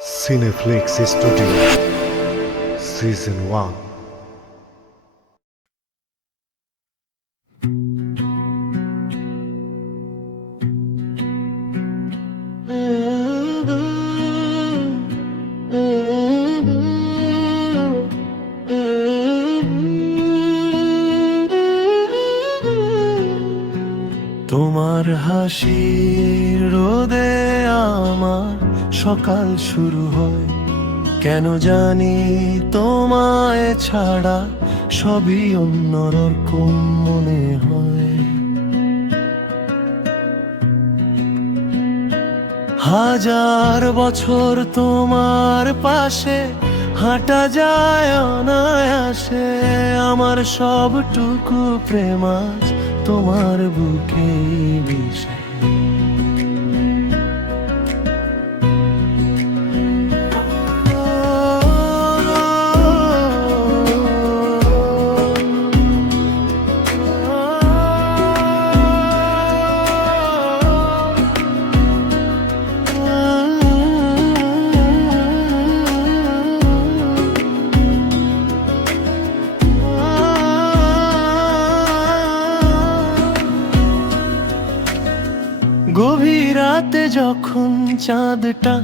Cineflix Studio Season 1. তোমার হাসির রোদে আমার সকাল শুরু হয়, কেন জানি তোমায় ছাড়া সবই অন্যরকম মনে হয়। হাজার বছর তোমার পাশে হাঁটা যায় অনায়াসে, আমার সবটুকু প্রেম আজ তোমার বুকে মিশে। গভীর রাতে যখন চাঁদটা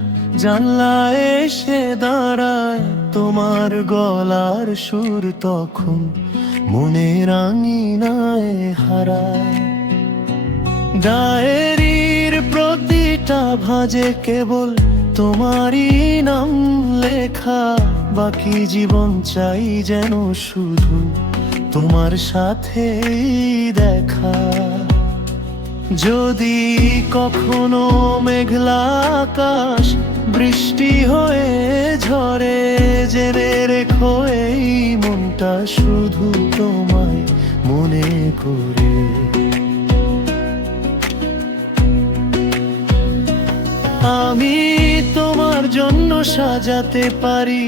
জানলায় এসে দাঁড়ায়, তোমার গলার সুর তখন মনের আঙিনায় হারায়। ডায়েরির প্রতিটা ভাঁজে কেবল তোমারই নাম লেখা, বাকি জীবন চাই যেন শুধু তোমার সাথেই দেখা। যদি কখনো মেঘলা আকাশ বৃষ্টি হয়ে ঝরে, জেনে রেখো এই মনটা শুধু তোমায় মনে করে। আমি তোমার জন্য সাজাতে পারি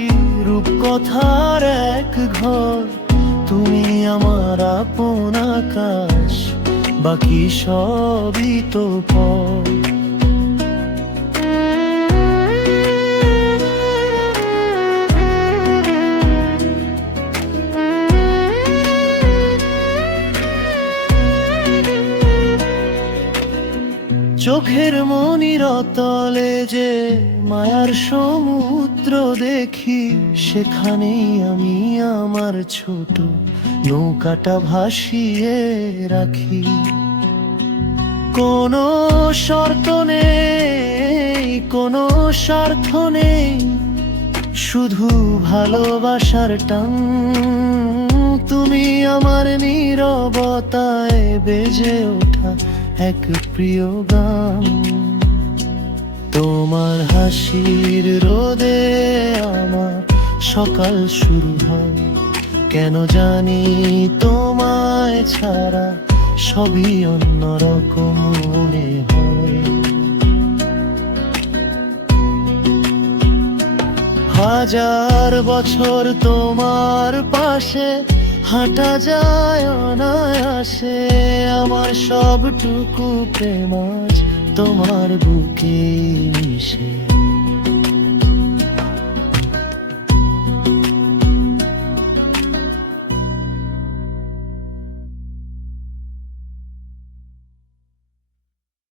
রূপকথার এক ঘর, তুমি আমার আপন আকাশ, বাকি সবই তো পর। চোখের মনির তলে যে মায়ার সমুদ্র দেখি, সেখানেই আমি আমার ছোট নৌকাটা ভাসিয়ে রাখি। কোনো শর্ত নেই, কোনো স্বার্থ নেই, শুধু ভালোবাসার টান। তুমি আমার নীরবতায় বেজে ওঠা এক প্রিয় গান। তোমার হাসির রোদে আমার সকাল শুরু হয়, কেন জানি তোমায় ছাড়া সবই অন্যরকম মনে হয়। হাজার বছর তোমার পাশে হাঁটা যায় অনায়াসে, আমার সবটুকু প্রেম আজ তোমার বুকে মিশে।